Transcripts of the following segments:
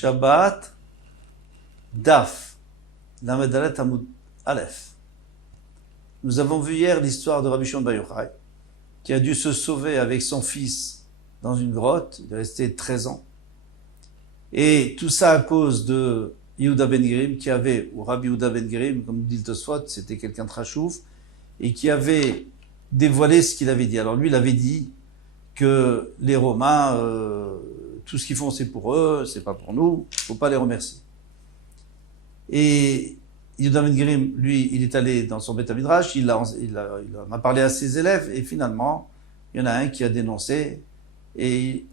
Shabbat, Daf, Lamedalet Hamoud Aleph. Nous avons vu hier l'histoire de Rabbi Shimon Bar Yochai, qui a dû se sauver avec son fils dans une grotte. Il est resté 13 ans. Et tout ça à cause de Yehuda ben Grim, qui avait, ou Rabbi Yehuda ben Grim, comme dit le Tosfot, c'était quelqu'un de Trachouf, et qui avait dévoilé ce qu'il avait dit. Alors lui, il avait dit que les Romains, tout ce qu'ils font, c'est pour eux, c'est pas pour nous, il faut pas les remercier. Et Yehuda ben Grim, lui, il est allé dans son Beth Midrash, il en a parlé à ses élèves, et finalement, il y en a un qui a dénoncé, et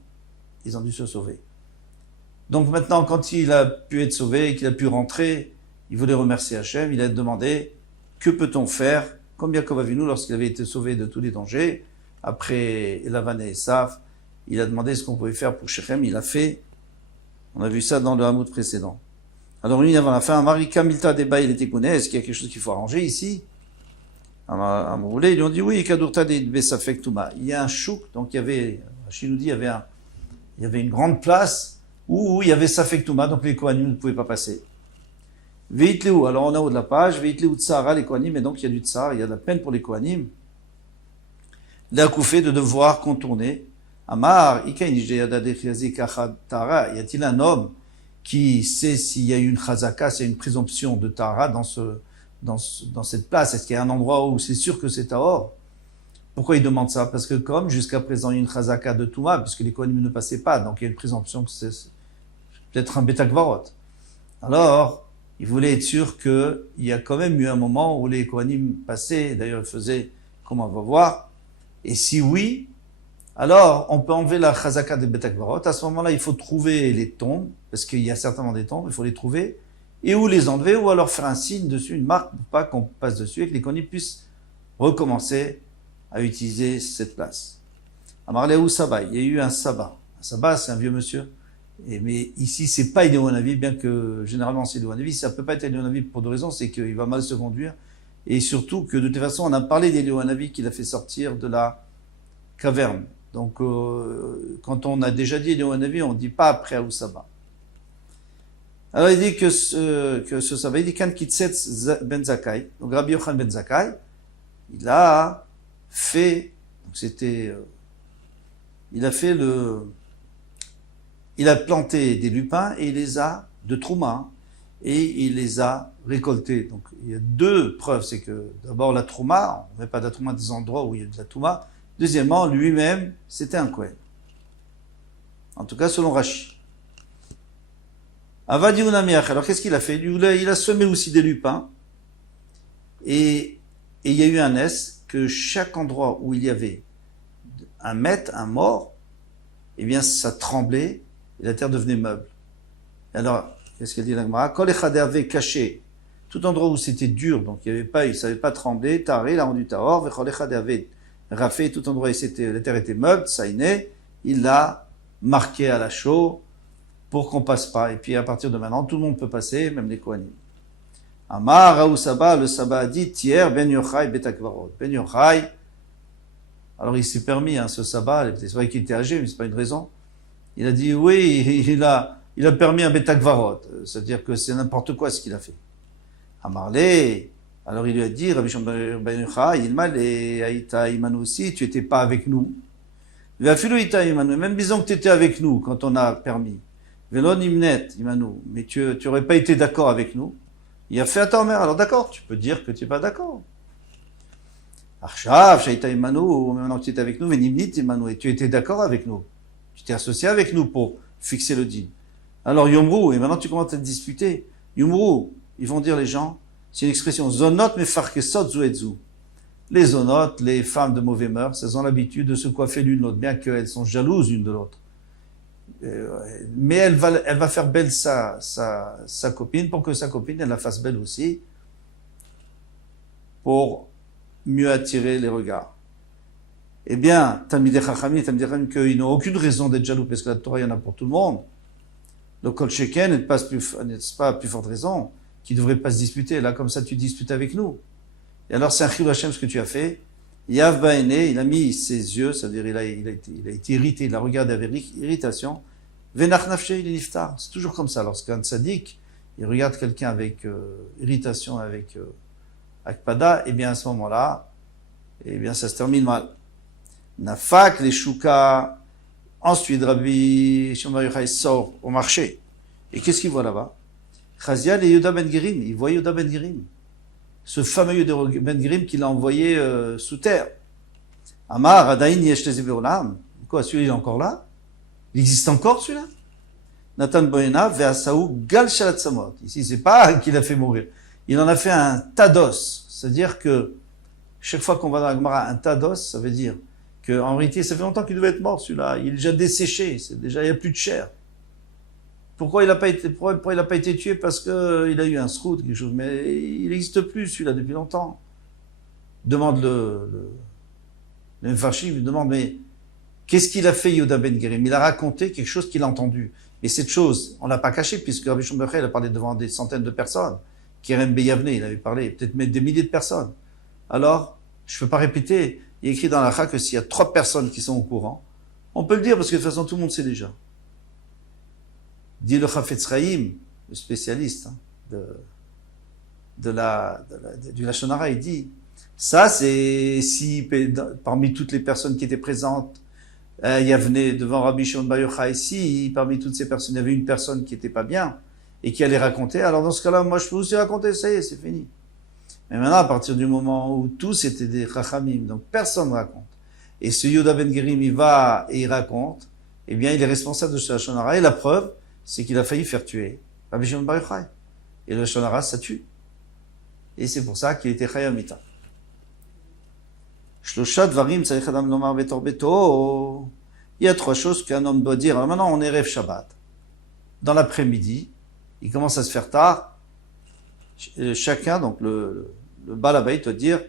ils ont dû se sauver. Donc maintenant, quand il a pu être sauvé, qu'il a pu rentrer, il voulait remercier Hachem, il a demandé, que peut-on faire, comme Yaakov Avinu, lorsqu'il avait été sauvé de tous les dangers, après Lavan et Esav, il a demandé ce qu'on pouvait faire pour Shechem, il a fait, on a vu ça dans le Hamoud précédent. Alors lui, avant la fin, Marika Milta Deba, il était connu, est-ce qu'il y a quelque chose qu'il faut arranger ici? À Mouroulé, ils lui ont dit, oui, Kadurta de Besafek Touma. Il y a un chouk, donc il y avait, Rachid nous dit, il y avait une grande place, où il y avait Safek Touma, donc les Kohanim ne pouvaient pas passer. Veitleu, alors on a haut de la page, Veitleu Tsara, les Kohanim, et donc il y a du Tsar, il y a de la peine pour les Kohanim. L'Akoufé de devoir contourner. Amar, y a-t-il un homme qui sait s'il y a eu une chazaka, s'il y a une présomption de Tara dans cette place? Est-ce qu'il y a un endroit où c'est sûr que c'est Tahor? Pourquoi il demande ça? Parce que comme jusqu'à présent il y a une chazaka de Touma, puisque les Kohanim ne passaient pas, donc il y a une présomption que c'est peut-être un Betakvarot. Alors, il voulait être sûr qu'il y a quand même eu un moment où les Kohanim passaient, d'ailleurs ils faisaient, comme on va voir, et si oui, alors on peut enlever la chazaka des Betakvarot. À ce moment-là, il faut trouver les tombes, parce qu'il y a certainement des tombes, il faut les trouver, et ou les enlever, ou alors faire un signe dessus, une marque, pour pas qu'on passe dessus, et que les Kohanim puissent recommencer à utiliser cette place. À Marléou Sabah, il y a eu un sabbat. Un sabbat, c'est un vieux monsieur. Mais ici, c'est pas Eliyahu Hanavi, bien que généralement c'est Eliyahu Hanavi. Ça peut pas être Eliyahu Hanavi pour deux raisons, c'est qu'il va mal se conduire. Et surtout que de toute façon, on a parlé d'Eliyahu Hanavi qui l'a fait sortir de la caverne. Donc, quand on a déjà dit Eliyahu Hanavi, on dit pas après à Sabah. Alors, il dit que ce sabbat, il dit Kan Kitsetz ben Zakkai. Donc, Rabbi Yochanan ben Zakkai, il a fait, donc c'était, il a planté des lupins et il les a, de Trouma, et il les a récoltés. Donc il y a deux preuves, c'est que d'abord la Trouma, on ne met pas de la Trouma des endroits où il y a de la Touma. Deuxièmement, lui-même, c'était un Kohen. En tout cas, selon Rashi. Avadi Unamiach, alors qu'est-ce qu'il a fait? Il a semé aussi des lupins, et il y a eu un S, que chaque endroit où il y avait un maître, un mort, eh bien, ça tremblait et la terre devenait meuble. Alors, qu'est-ce qu'elle dit la Gemara? Kol echad avait caché tout endroit où c'était dur, donc il savait pas trembler, taré, il a rendu tahor, vechol echad avait rafé, tout endroit où la terre était meuble, ça y est, il l'a marqué à la chaux pour qu'on passe pas. Et puis, à partir de maintenant, tout le monde peut passer, même les Kohanim. Amar Raou Saba, le Saba a dit Tier Ben Yochai Betakvarot. Ben Yochai, alors il s'est permis ce Saba, c'est vrai qu'il était âgé, mais c'est pas une raison. Il a dit oui, il a permis un Betakvarot, c'est-à-dire que c'est n'importe quoi ce qu'il a fait. Amarlé, alors il lui a dit Rabbi Shimon Ben Yochai, Ilmal et Aïta Imanu aussi, tu étais pas avec nous. Il a fait Aïta Imanu, même disons que tu étais avec nous quand on a permis. Velon Imnet Imanu, mais tu aurais pas été d'accord avec nous. Il a fait à ta mère, alors d'accord, tu peux dire que tu n'es pas d'accord. Arshav, Shaita Imanu, maintenant que tu étais avec nous, Venimnit Imanu, et tu étais d'accord avec nous. Tu t'es associé avec nous pour fixer le din. Alors Yomru, et maintenant tu commences à te disputer. Yomru, ils vont dire les gens, c'est une expression, Zonot mefarkesot zuetzu. Les zonotes, les femmes de mauvais mœurs, elles ont l'habitude de se coiffer l'une l'autre, bien qu'elles sont jalouses l'une de l'autre. Mais elle va faire belle sa copine pour que sa copine elle la fasse belle aussi, pour mieux attirer les regards. Eh bien, Talmidei Chachamim qu'ils n'ont aucune raison d'être jaloux parce que la Torah il y en a pour tout le monde. Le Kol Sheken n'est pas plus forte raison qu'ils ne devraient pas se disputer. Là, comme ça, tu disputes avec nous. Et alors, c'est un Chilul Hashem ce que tu as fait. Yav Ba'ene, il a mis ses yeux, c'est-à-dire il a été irrité, il a regardé avec irritation. Venach nafshe, il est niftar. C'est toujours comme ça. Lorsqu'un tzaddik, il regarde quelqu'un avec irritation, avec akpada, et bien à ce moment-là, eh bien ça se termine mal. Nafak, les shuka. Ensuite, Rabbi Shimon Bar Yochai sort au marché. Et qu'est-ce qu'il voit là-bas? Chazia et Yehuda ben Gerim. Il voit Yehuda ben Gerim. Ce fameux Yehuda ben Gerim qu'il a envoyé sous terre. Amar, Adain yesh leze be'olam. Quoi, celui-là, il est encore là? Il existe encore, celui-là? Nathan Boyena, Ve'asaou, Gal Shalat Samot. Ici, c'est pas qu'il a fait mourir. Il en a fait un tas d'os. C'est-à-dire que, chaque fois qu'on va dans la Gemara, un tas d'os, ça veut dire qu'en réalité, ça fait longtemps qu'il devait être mort, celui-là. Il est déjà desséché. C'est déjà, il n'y a plus de chair. Pourquoi il n'a pas été tué? Parce que il a eu un srout, quelque chose. Mais il n'existe plus, celui-là, depuis longtemps. Demande le Mfarshim, il demande, mais qu'est-ce qu'il a fait, Yehuda ben Gerim? Il a raconté quelque chose qu'il a entendu. Mais cette chose, on l'a pas caché, puisque Rabbi Shimon Bar Yochai, il a parlé devant des centaines de personnes. Kerem Beyavne, il avait parlé, peut-être même des milliers de personnes. Alors, je peux pas répéter. Il est écrit dans la Chak que s'il y a 3 personnes qui sont au courant, on peut le dire, parce que de toute façon, tout le monde sait déjà. Dit le Chafetz Chaim, le spécialiste du Lashon Hara, il dit, ça, c'est si parmi toutes les personnes qui étaient présentes, il y avait devant Rabbi Shimon Bar Yochai, si parmi toutes ces personnes, il y avait une personne qui était pas bien et qui allait raconter, alors dans ce cas-là, moi je peux aussi raconter, ça y est, c'est fini. Mais maintenant, à partir du moment où tous étaient des Chachamim, donc personne ne raconte, et ce Yehuda ben Gerim, il va et il raconte, eh bien, il est responsable de ce Lashon Hara, et la preuve, c'est qu'il a failli faire tuer Rabbi Shimon Bar Yochai. Et le Lashon Hara, ça tue. Et c'est pour ça qu'il était Chayam Mita. Shlosha dvarim tzarich adam lomar betor beto. Il y a 3 choses qu'un homme doit dire. Alors maintenant, on est Erev Shabbat. Dans l'après-midi, il commence à se faire tard. Chacun, donc le Baal Habayit doit dire,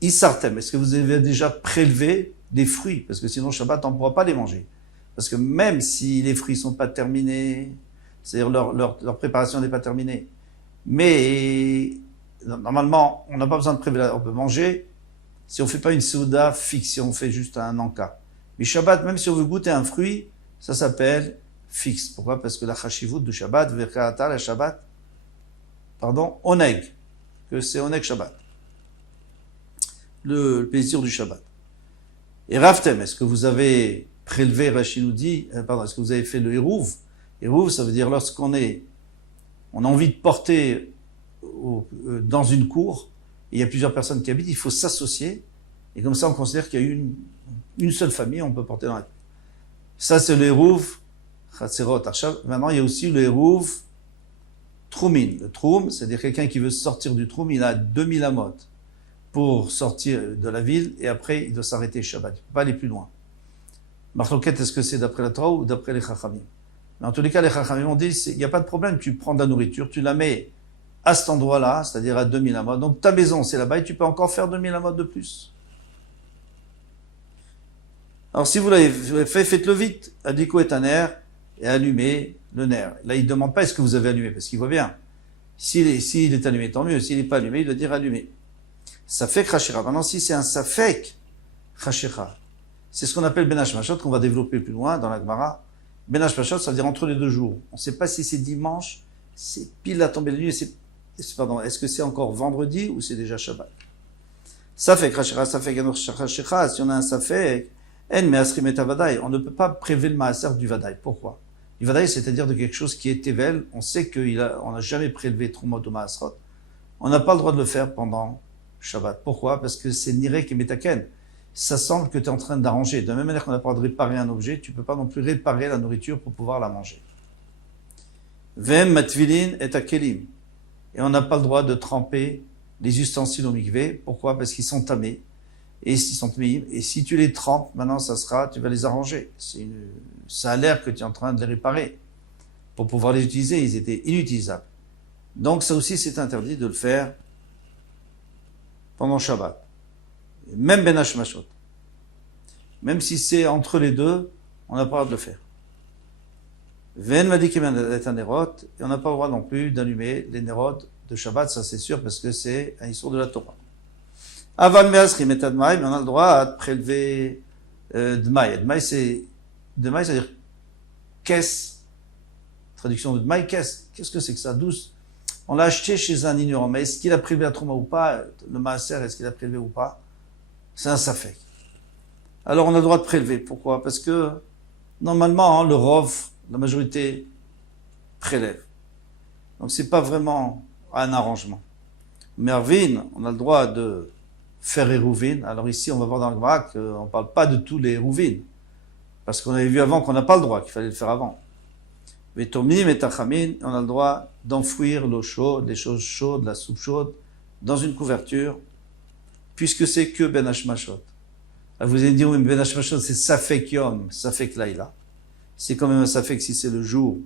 Isartem, est-ce que vous avez déjà prélevé des fruits? Parce que sinon, Shabbat, on ne pourra pas les manger. Parce que même si les fruits sont pas terminés, c'est-à-dire leur préparation n'est pas terminée, mais normalement, on n'a pas besoin de prélever, on peut manger si on fait pas une souda fixe, si on fait juste un encas. Mais Shabbat, même si on veut goûter un fruit, ça s'appelle fixe. Pourquoi? Parce que la chashivut du Shabbat, verkata la Shabbat, oneg, que c'est oneg Shabbat. Le plaisir du Shabbat. Et Raftem, est-ce que vous avez prélevé, Rashi nous dit, est-ce que vous avez fait le Hérouv? Hérouv, ça veut dire lorsqu'on a envie de porter dans une cour, et il y a plusieurs personnes qui habitent, il faut s'associer, et comme ça on considère qu'il y a une seule famille, on peut porter dans la cour. Ça c'est le Hérouv, Chatzerot. Maintenant il y a aussi le Hérouv Troumin. Le Troum, c'est-à-dire quelqu'un qui veut sortir du Troum, il a 2000 amot pour sortir de la ville, et après il doit s'arrêter Shabbat, il ne peut pas aller plus loin. Marloquette, est-ce que c'est d'après la Torah ou d'après les Chachamim? Mais en tous les cas, les Chachamim ont dit, il n'y a pas de problème, tu prends de la nourriture, tu la mets à cet endroit-là, c'est-à-dire à 2000 amot. Donc ta maison, c'est là-bas, et tu peux encore faire 2000 amot de plus. Alors si vous l'avez fait, faites-le vite. Adiko est un nerf, et allumez le nerf. Là, il ne demande pas est-ce que vous avez allumé, parce qu'il voit bien. S'il est allumé, tant mieux. S'il n'est pas allumé, il doit dire allumé. Safek Chashira. Maintenant, si c'est un Safek Chashira, c'est ce qu'on appelle Ben Hashmashot, qu'on va développer plus loin dans la Gemara. Ben Hashmashot, ça veut dire entre les 2 jours. On ne sait pas si c'est dimanche, c'est pile la tombée de nuit, est-ce que c'est encore vendredi ou c'est déjà Shabbat? Safek Chashira, Safek Anoch Chashira, si on a un Safek, En Measrim et Avadaï, on ne peut pas prélever le Maaser du Vadaï. Pourquoi? Du Vadaï, c'est-à-dire de quelque chose qui est Tevel, on sait qu'on n'a jamais prélevé Trumot ou Maasrot. On n'a pas le droit de le faire pendant Shabbat. Pourquoi? Parce que c'est Nirek et Metaken. Ça semble que tu es en train d'arranger. De la même manière qu'on n'a pas le droit de réparer un objet, tu ne peux pas non plus réparer la nourriture pour pouvoir la manger. Vem matvilin et akelim. Et on n'a pas le droit de tremper les ustensiles au mikvé. Pourquoi? Parce qu'ils sont tamés. Et si tu les trempes, maintenant tu vas les arranger. Ça a l'air que tu es en train de les réparer. Pour pouvoir les utiliser, ils étaient inutilisables. Donc ça aussi c'est interdit de le faire pendant Shabbat. Même Ben Hashmashot. Même si c'est entre les deux, on n'a pas le droit de le faire. Ven Madikim est un nérot, et on n'a pas le droit non plus d'allumer les nérotes de Shabbat, ça c'est sûr, parce que c'est un histoire de la Torah. Aval Measrim et Admaï, mais on a le droit de prélever Dmaï. Dmaï, c'est-à-dire Qu'est-ce? Traduction de Dmaï, qu'est-ce que c'est que ça? Douce. On l'a acheté chez un ignorant, mais est-ce qu'il a prélevé la Trouma ou pas? Le Maaser, est-ce qu'il a prélevé ou pas? C'est un Safek. Alors on a le droit de prélever. Pourquoi? Parce que normalement, le Rov, la majorité, prélève. Donc c'est pas vraiment un arrangement. Mervin, on a le droit de faire Hérouvin. Alors ici, on va voir dans le Gemara qu'on ne parle pas de tous les Hérouvin. Parce qu'on avait vu avant qu'on n'a pas le droit, qu'il fallait le faire avant. Mais Tomim et Tachamin, on a le droit d'enfouir l'eau chaude, les choses chaudes, la soupe chaude, dans une couverture, puisque c'est que Ben Hashmashot. Alors vous allez dire, oui, mais Ben Hashmashot, c'est Safek Yom, Safek Laïla. C'est quand même un Safek si c'est le jour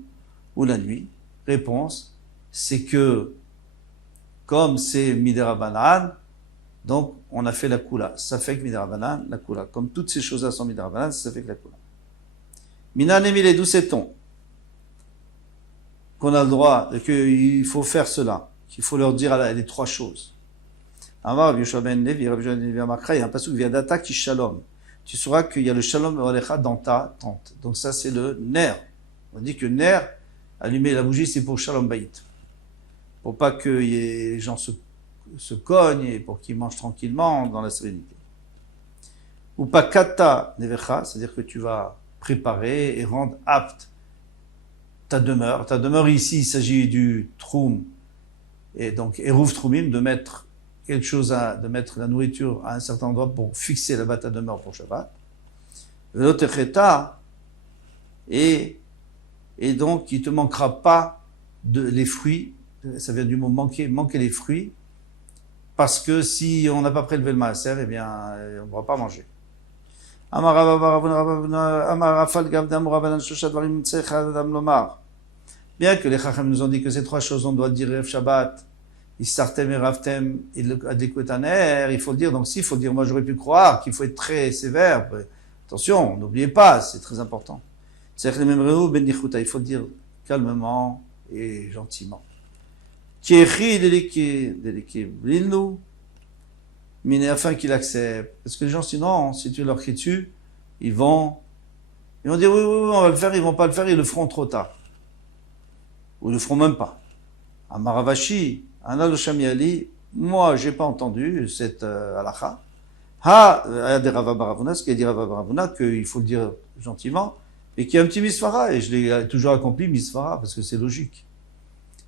ou la nuit. Réponse, c'est que, comme c'est Midera Banan, donc on a fait la Kula. Safek Midera Banan, la Kula. Comme toutes ces choses-là sont Midera Banan, c'est Safek la Kula. Minan Emile, d'où sait-on qu'on a le droit, qu'il faut faire cela, qu'il faut leur dire les trois choses. Amar Rabbi Yoshua ben Levi, Rabbi Yoshua ben Levi Amakra, il y a un passage Viadata qui shalom. Tu sauras qu'il y a le shalom olecha dans ta tente. Donc ça c'est le ner. On dit que ner, allumer la bougie, c'est pour shalom bayit. Pour pas que les gens se cognent et pour qu'ils mangent tranquillement dans la sérénité. Ou pas kata nevecha, c'est-à-dire que tu vas préparer et rendre apte ta demeure. Ta demeure ici, il s'agit du troum, et donc eruv troumim, de mettre quelque chose de mettre la nourriture à un certain endroit pour fixer là-bas ta demeure pour Shabbat. Et donc il te manquera pas les fruits, ça vient du mot manquer les fruits, parce que si on n'a pas prélevé le maaser, eh bien on ne pourra pas manger. Bien que les Chacham nous ont dit que ces trois choses, on doit dire Erev Shabbat, Isartem et Ravtem, et Adekutaner, il faut le dire. Donc si, il faut le dire. Moi, j'aurais pu croire qu'il faut être très sévère. Attention, n'oubliez pas, c'est très important. Il faut le dire calmement et gentiment. Mais afin qu'il accepte. Parce que les gens, sinon, si tu leur cries dessus, ils vont dire oui, on va le faire, ils vont pas le faire, ils le feront trop tard. Ou ils le feront même pas. À Maravashi, Anna le Shamiali, moi, j'ai pas entendu cette halakha. Rava Baravuna, ce qu'il a dit Rava Baravuna, qu'il faut le dire gentiment, et qu'il y a un petit misfara, et je l'ai toujours accompli, misfara, parce que c'est logique.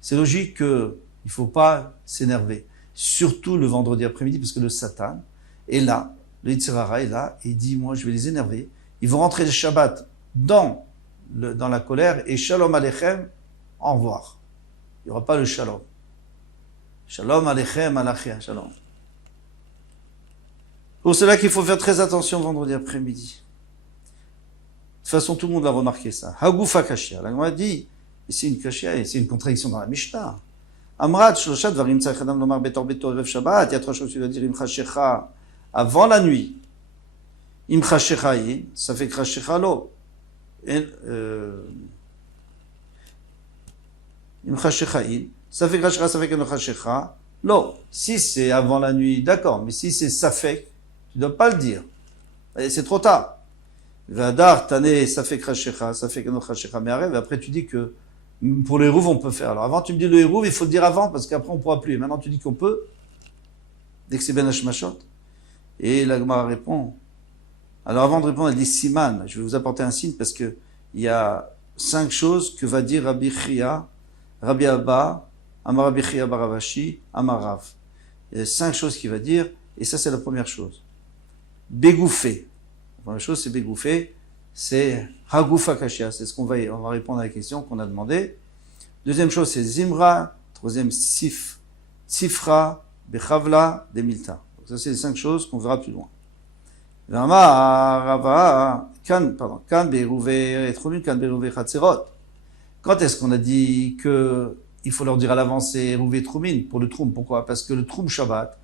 C'est logique qu'il faut pas s'énerver. Surtout le vendredi après-midi, parce que le Satan est là, le Yitzhara est là, et il dit, moi, je vais les énerver. Ils vont rentrer le Shabbat dans la colère, et Shalom Aleichem, au revoir. Il n'y aura pas le Shalom. Shalom Aleichem, Alachia, Shalom. Pour cela qu'il faut faire très attention vendredi après-midi. De toute façon, tout le monde l'a remarqué ça. Hagufa Kashia. La Gemara dit, et c'est une Kashia, et c'est une contradiction dans la Mishnah. Amrat, Shloshat, Varim Tzachadam Lomar Betor Betor Rev Shabbat. Il y a trois choses que tu dois dire, Imchashecha, avant la nuit. Imchashecha, ça fait Krashecha lo. Imchashecha, ça fait Krashecha, ça fait Imchashecha lo. Si c'est avant la nuit, d'accord, mais si c'est Safek, tu ne dois pas le dire. C'est trop tard. Vadar, Tane, ça fait Krashecha, ça fait Krashecha, mais arrête, après tu dis que pour le hérouv, on peut faire. Alors avant, tu me dis le hérouv, il faut le dire avant, parce qu'après, on ne pourra plus. Et maintenant, tu dis qu'on peut, dès que c'est Ben Hashmashot. Et la Gemara répond. Alors avant de répondre, elle dit Siman. Je vais vous apporter un signe, parce que il y a 5 choses que va dire Rabbi Chia, Rabbi Abba, Amar Rabbi Chia Baravashi, Amar Rav. Il y a 5 choses qu'il va dire, et ça, c'est la première chose. Bégoufé. La première chose, c'est bégoufé. C'est Hagufa Kashia, c'est ce on va répondre à la question qu'on a demandé. Deuxième chose, c'est Zimra. Troisième, Sifra, Bechavla, Demilta. Donc ça, c'est les 5 choses qu'on verra plus loin. Quand est-ce qu'on a dit que il faut leur dire à l'avance c'est Rouvé Troumin pour le Troum? Pourquoi? Parce que le Troum Shabbat,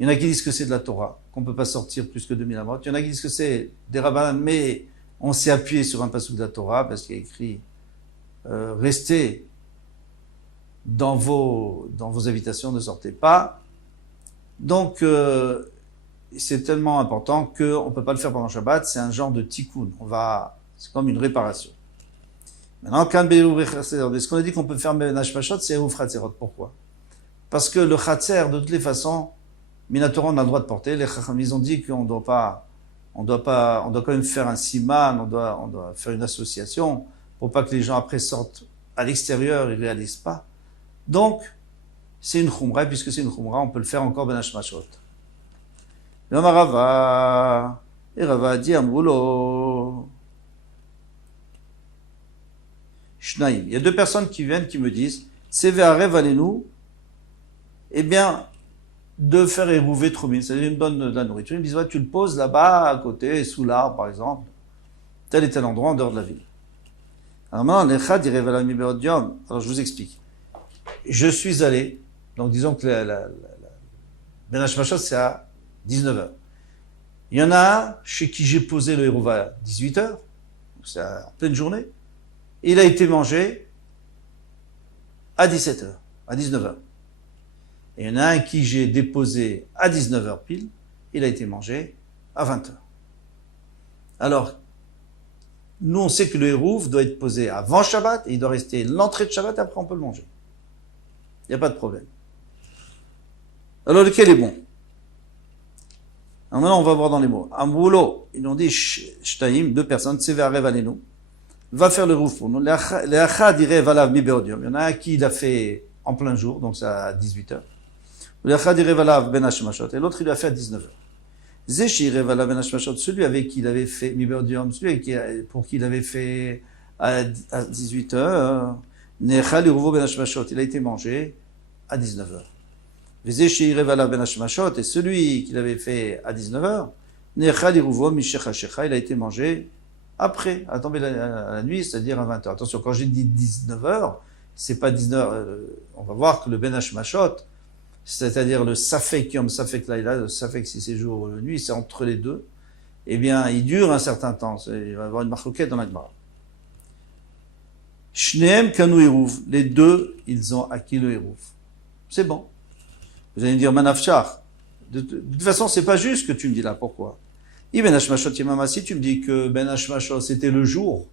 il y en a qui disent que c'est de la Torah, qu'on peut pas sortir plus que 2000 amot. Il y en a qui disent que c'est des rabbins, mais on s'est appuyé sur un passage de la Torah parce qu'il y a écrit restez dans vos habitations, ne sortez pas. Donc c'est tellement important qu'on ne peut pas le faire pendant Shabbat, c'est un genre de tikkun, c'est comme une réparation. Maintenant, quand ce qu'on a dit qu'on peut faire Benach Mashot, c'est Eruv Chatzerot. Pourquoi? Parce que le Chatzer, de toutes les façons, Minatora, on a le droit de porter. Les Chacham, ils ont dit qu'on doit quand même faire un siman, on doit faire une association pour pas que les gens après sortent à l'extérieur, ils réalisent pas. Donc, c'est une khumra, puisque c'est une khumra, on peut le faire encore Benach Mashot. Le Rava, et Rava a dit Amroulo. Shnaim. Il y a deux personnes qui viennent qui me disent Seve'arev alenu, eh bien, de faire érouver Troumine, c'est-à-dire ils me donnent de la nourriture. Ils me disent ouais, tu le poses là-bas, à côté, sous l'arbre, par exemple, tel et tel endroit en dehors de la ville. Alors maintenant, l'Echad dirait alors je vous explique. Je suis allé, donc disons que Benach Mashot, c'est à 19h. Il y en a un chez qui j'ai posé le hérouv à 18h, c'est en pleine journée. Il a été mangé à 17h, à 19h. Et il y en a un qui j'ai déposé à 19h pile, il a été mangé à 20h. Alors, nous on sait que le hérouv doit être posé avant Shabbat, et il doit rester l'entrée de Shabbat, et après on peut le manger. Il n'y a pas de problème. Alors lequel est bon? Alors maintenant on va voir dans les mots. Amroulo, ils ont dit Shtaim, deux personnes, Seve'arev alenu, va faire le hérouv pour nous. L'Achad dirait Valav mi be'odium. Il y en a un qui l'a fait en plein jour, donc c'est à 18h. L'Achad dirait Valav Benach Mashot, et l'autre il l'a fait à 19h. Zéchi Valav Benach Mashot, celui avec qui il avait fait mi be'odium, celui pour qui il avait fait à 18h, Nechal Iruvo Benach Mashot, il a été mangé à 19h. Zéchi Valav Benach Mashot, et celui qu'il avait fait à 19h, Nechal Iruvo Mishecha Shecha, il a été mangé après, à tomber la nuit, c'est-à-dire à 20h. Attention, quand j'ai dit 19h, c'est pas 19h, on va voir que le Benach Mashot, c'est-à-dire le Safek Yom, Safek Laila, le Safek si c'est jour ou nuit, c'est entre les deux, eh bien, il dure un certain temps. Il va y avoir une marloquette dans la Gemara. Shneem Kanu Eruv, les deux, ils ont acquis le Eruv. C'est bon. Vous allez me dire, Manafchar. De toute façon, c'est pas juste ce que tu me dis là. Pourquoi? Benach Mashot Yemama, si tu me dis que Benach Mashot c'était le jour,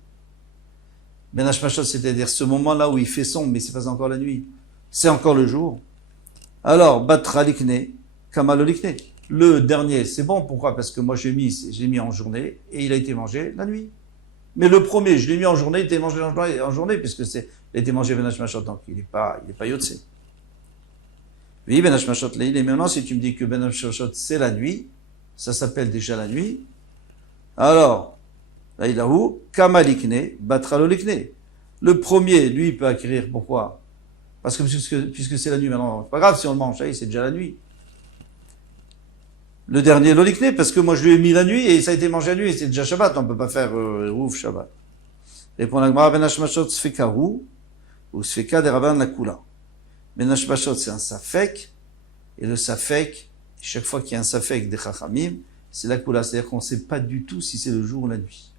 Benach Mashot c'est-à-dire ce moment-là où il fait sombre, mais c'est pas encore la nuit, c'est encore le jour. Alors, Batra Likne, Kamalo Likne. Le dernier, c'est bon, pourquoi? Parce que moi j'ai mis en journée et il a été mangé la nuit. Mais le premier, je l'ai mis en journée, il a été mangé en journée, puisque il a été mangé Benach Mashot, donc il n'est pas Yotse. Oui, Benach Mashot, là, il est maintenant, si tu me dis que Benach Mashot c'est la nuit, ça s'appelle déjà la nuit. Alors, là il a où? Kamalikne, Batralolikne. Le premier, lui, il peut acquérir. Pourquoi? Parce que puisque c'est la nuit maintenant, c'est pas grave si on le mange, c'est déjà la nuit. Le dernier, Lolikne, parce que moi je lui ai mis la nuit et ça a été mangé la nuit, et c'est déjà Shabbat, on ne peut pas faire Rouf Shabbat. Répond la Gemara, Benach Mashot Sfeka Rou, ou Sfeka des Rabban la Kula. Benach Mashot c'est un Safek, et le Safek, chaque fois qu'il y a un Safek des Chachamim, c'est la Kula, c'est-à-dire qu'on ne sait pas du tout si c'est le jour ou la nuit.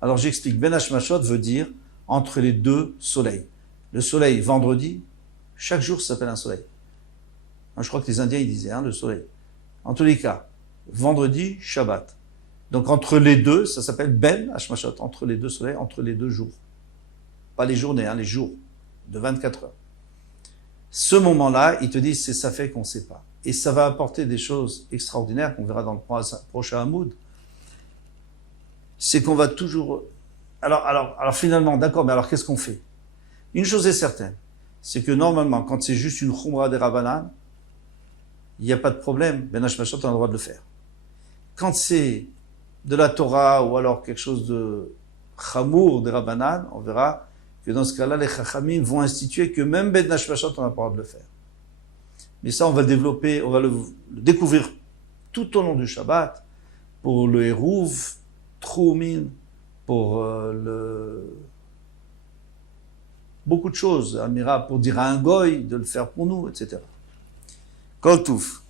Alors j'explique, Benach Mashot veut dire entre les deux soleils. Le soleil vendredi, chaque jour ça s'appelle un soleil. Je crois que les Indiens ils disaient le soleil. En tous les cas, vendredi, Shabbat. Donc entre les deux, ça s'appelle Ben Hashmashot, entre les deux soleils, entre les deux jours. Pas les journées, les jours de 24 heures. Ce moment-là, il te dit, c'est ça fait qu'on ne sait pas. Et ça va apporter des choses extraordinaires qu'on verra dans le prochain Hamoud. C'est qu'on va toujours... Alors finalement, d'accord, mais alors qu'est-ce qu'on fait? Une chose est certaine, c'est que normalement, quand c'est juste une Khumra des Rabbanan, il n'y a pas de problème, Benach Mashot, on a le droit de le faire. Quand c'est de la Torah ou alors quelque chose de Chamour des Rabbanan, on verra que dans ce cas-là, les Chachamim vont instituer que même Benach Mashot, on n'a pas le droit de le faire. Mais ça, on va le développer, on va le découvrir tout au long du Shabbat, pour le Hérouv, Troumin, pour beaucoup de choses, Amira, pour dire à un goy de le faire pour nous, etc. Kol Touf.